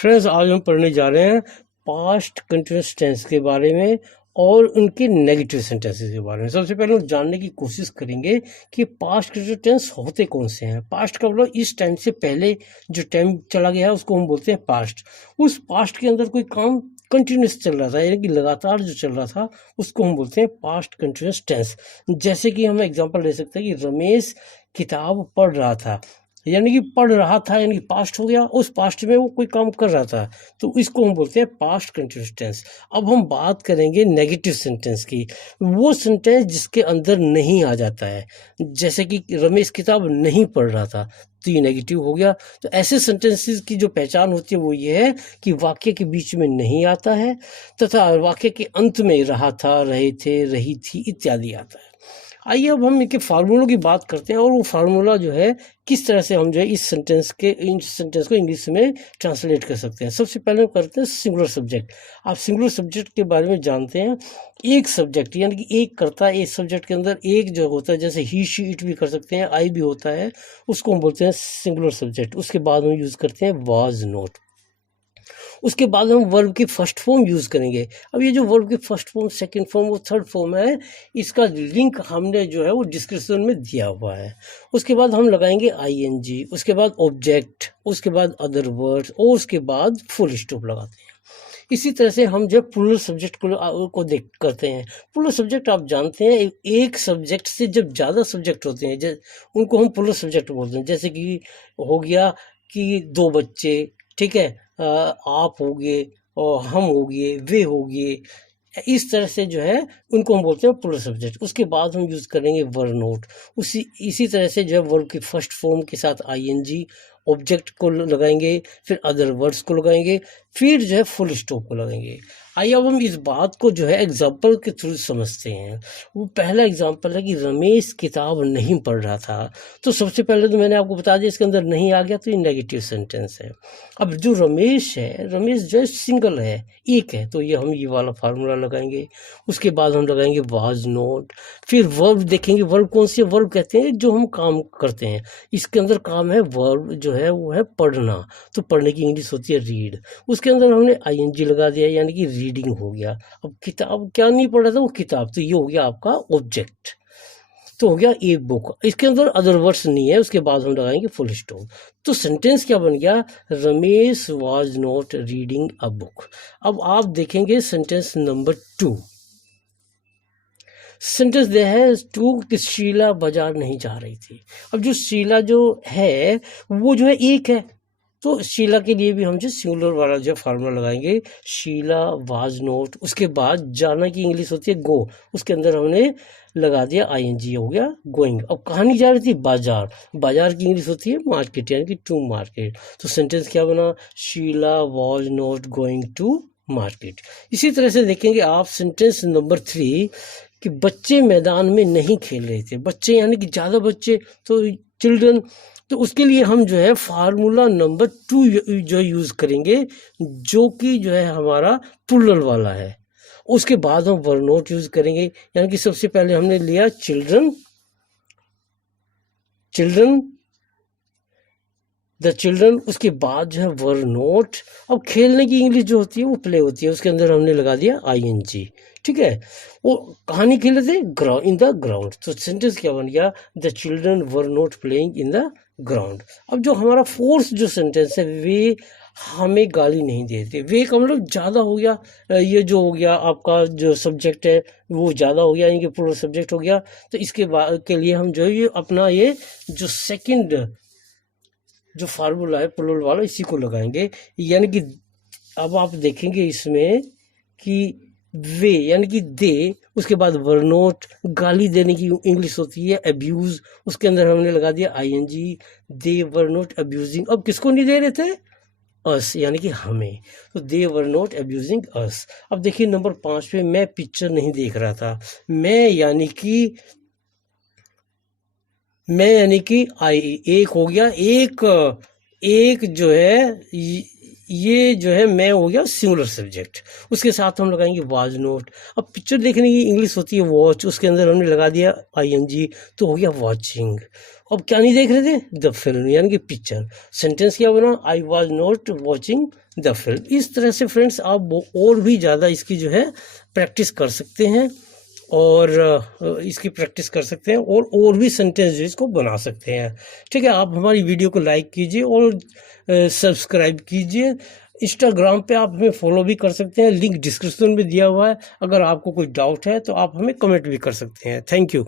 Friends, आज हम पढ़ने जा रहे हैं पास्ट कंटिन्यूअस टेंस के बारे में और उनके नेगेटिव सेंटेंसेस के बारे में। सबसे पहले हम जानने की कोशिश करेंगे कि पास्ट कंटिन्यूअस टेंस होते कौन से हैं। पास्ट का मतलब इस टाइम से पहले जो टाइम चला गया है उसको हम बोलते हैं पास्ट। उस पास्ट के अंदर कोई काम कंटिन्यूस चल रहा था, यानी कि लगातार जो चल रहा था उसको हम बोलते हैं पास्ट कंटिन्यूअस टेंस। जैसे कि हम एग्जांपल ले सकते हैं कि रमेश किताब पढ़ रहा था, यानी कि पढ़ रहा था यानी कि पास्ट हो गया, उस पास्ट में वो कोई काम कर रहा था, तो इसको हम बोलते हैं पास्ट कंटिन्यूअस टेंस। अब हम बात करेंगे नेगेटिव सेंटेंस की, वो सेंटेंस जिसके अंदर नहीं आ जाता है। जैसे कि रमेश किताब नहीं पढ़ रहा था, तो ये नेगेटिव हो गया। तो ऐसे सेंटेंसेस की जो पहचान होती है वो ये है कि वाक्य के बीच में नहीं आता है तथा वाक्य के अंत में रहा था, रहे थे, रही थी इत्यादि आता है। आइए अब हम इनके फार्मूलों की बात करते हैं और वो फार्मूला जो है किस तरह से हम जो है इन सेंटेंस को इंग्लिश में ट्रांसलेट कर सकते हैं। सबसे पहले हम करते हैं सिंगुलर सब्जेक्ट। आप सिंगुलर सब्जेक्ट के बारे में जानते हैं, एक सब्जेक्ट यानी कि एक करता है, एक सब्जेक्ट के अंदर एक जो होता है, जैसे ही शी इट भी कर सकते हैं, आई भी होता है, उसको हम बोलते हैं सिंगुलर सब्जेक्ट। उसके बाद हम यूज़ करते हैं वाज नॉट। उसके बाद हम वर्ब की फर्स्ट फॉर्म यूज़ करेंगे। अब ये जो वर्ब की फर्स्ट फॉर्म, सेकंड फॉर्म और थर्ड फॉर्म है, इसका लिंक हमने जो है वो डिस्क्रिप्शन में दिया हुआ है। उसके बाद हम लगाएंगे आईएनजी, उसके बाद ऑब्जेक्ट, उसके बाद अदर वर्ड्स और उसके बाद फुल स्टॉप लगाते हैं। इसी तरह से हम जो प्लूरल सब्जेक्ट को देख करते हैं। प्लूरल सब्जेक्ट आप जानते हैं, एक सब्जेक्ट से जब ज़्यादा सब्जेक्ट होते हैं उनको हम प्लूरल सब्जेक्ट बोलते हैं। जैसे कि हो गया कि दो बच्चे, ठीक है, आप हो गए और हम हो गए, वे हो गए, इस तरह से जो है उनको हम बोलते हैं प्लूरल सब्जेक्ट। उसके बाद हम यूज़ करेंगे वर्ब नोट। इसी तरह से जो है वर्ब की फर्स्ट फॉर्म के साथ आईएनजी, ऑब्जेक्ट को लगाएंगे, फिर अदर वर्ड्स को लगाएंगे, फिर जो है फुल स्टॉप को लगाएंगे। आइए अब हम इस बात को जो है एग्जाम्पल के थ्रू समझते हैं। वो पहला एग्जाम्पल है कि रमेश किताब नहीं पढ़ रहा था। तो सबसे पहले तो मैंने आपको बता दिया इसके अंदर नहीं आ गया, तो ये नेगेटिव सेंटेंस है। अब जो रमेश है, रमेश जो है सिंगल है, एक है, तो ये हम ये वाला फार्मूला लगाएंगे। उसके बाद हम लगाएंगे वाज नॉट। फिर वर्ब देखेंगे, वर्ब कौन सी है? वर्ब कहते हैं जो हम काम करते हैं, इसके अंदर काम है, वर्ब जो है वो है पढ़ना, तो पढ़ने की इंग्लिश होती है रीड। उसके अंदर हमने आईएनजी लगा दिया, यानी कि रीडिंग हो गया। अब किताब क्या नहीं पढ़ रहा था? वो किताब, तो ये हो गया आपका ऑब्जेक्ट, तो हो गया ए बुक। इसके अंदर अदर वर्ड्स नहीं है, उसके बाद हम लगाएंगे फुल स्टॉप। तो सेंटेंस क्या बन गया? Ramesh was not reading a book. अब आप देखेंगे सेंटेंस नंबर 2। सेंटेंस दे है टू कि शीला बाजार नहीं जा रही थी। अब जो शीला जो है वो जो है एक है, तो शीला के लिए भी हम जो सिंगुलर वाला जो फार्मूला लगाएंगे, शीला वाज नॉट। उसके बाद जाना की इंग्लिश होती है गो, उसके अंदर हमने लगा दिया आईएनजी, हो गया गोइंग। अब कहाँ नहीं जा रही थी? बाजार, बाजार की इंग्लिश होती है मार्केट, यानी कि टू मार्केट। तो सेंटेंस क्या बना? Sheela was not going to market. इसी तरह से देखेंगे आप सेंटेंस नंबर 3 कि बच्चे मैदान में नहीं खेल रहे थे। बच्चे यानी कि ज़्यादा बच्चे, तो चिल्ड्रन। तो उसके लिए हम जो है फार्मूला नंबर 2 जो यूज़ करेंगे, जो कि जो है हमारा प्लूरल वाला है। उसके बाद हम वर्ब नोट यूज़ करेंगे, यानी कि सबसे पहले हमने लिया चिल्ड्रन, द चिल्ड्रन, उसके बाद जो है वर्ब नोट। अब खेलने की इंग्लिश जो होती है वो प्ले होती है, उसके अंदर हमने लगा दिया आईएनजी, ठीक है। वो कहानी खेले थे ग्राउंड, इन द ग्राउंड। तो सेंटेंस क्या बन गया? The children were not playing in the ground. अब जो हमारा फोर्थ जो सेंटेंस है, वे हमें गाली नहीं देते। वे का मतलब ज़्यादा हो गया, ये जो हो गया आपका जो सब्जेक्ट है वो ज़्यादा हो गया, यानी कि प्लूरल सब्जेक्ट हो गया। तो इसके बाद के लिए हम जो है ये अपना ये जो सेकंड जो फार्मूला है प्लूरल वाला, इसी को लगाएंगे। यानी कि अब आप देखेंगे इसमें कि वे यानी कि दे, उसके बाद वर्ब नोट, गाली देने की इंग्लिश होती है अब्यूज, उसके अंदर हमने लगा दिया ING, they were not abusing. अब किसको नहीं दे रहे थे? अस, यानी कि हमें, तो दे वर नॉट अब्यूजिंग अस। अब देखिए नंबर 5 पे, मैं पिक्चर नहीं देख रहा था। मैं यानी कि आई, एक हो गया, एक जो है ये जो है मैं हो गया सिंगुलर सब्जेक्ट। उसके साथ हम लगाएंगे वाज नोट। अब पिक्चर देखने की इंग्लिश होती है वॉच, उसके अंदर हमने लगा दिया आईएनजी, तो हो गया वॉचिंग। अब क्या नहीं देख रहे थे? द फिल्म, यानी कि पिक्चर। सेंटेंस क्या बना? I was not watching the film. इस तरह से फ्रेंड्स आप और भी ज़्यादा इसकी जो है प्रैक्टिस कर सकते हैं और इसकी प्रैक्टिस कर सकते हैं और भी सेंटेंस जो इसको बना सकते हैं। ठीक है, आप हमारी वीडियो को लाइक कीजिए और सब्सक्राइब कीजिए। इंस्टाग्राम पे आप हमें फॉलो भी कर सकते हैं, लिंक डिस्क्रिप्शन में दिया हुआ है। अगर आपको कोई डाउट है तो आप हमें कमेंट भी कर सकते हैं। Thank you.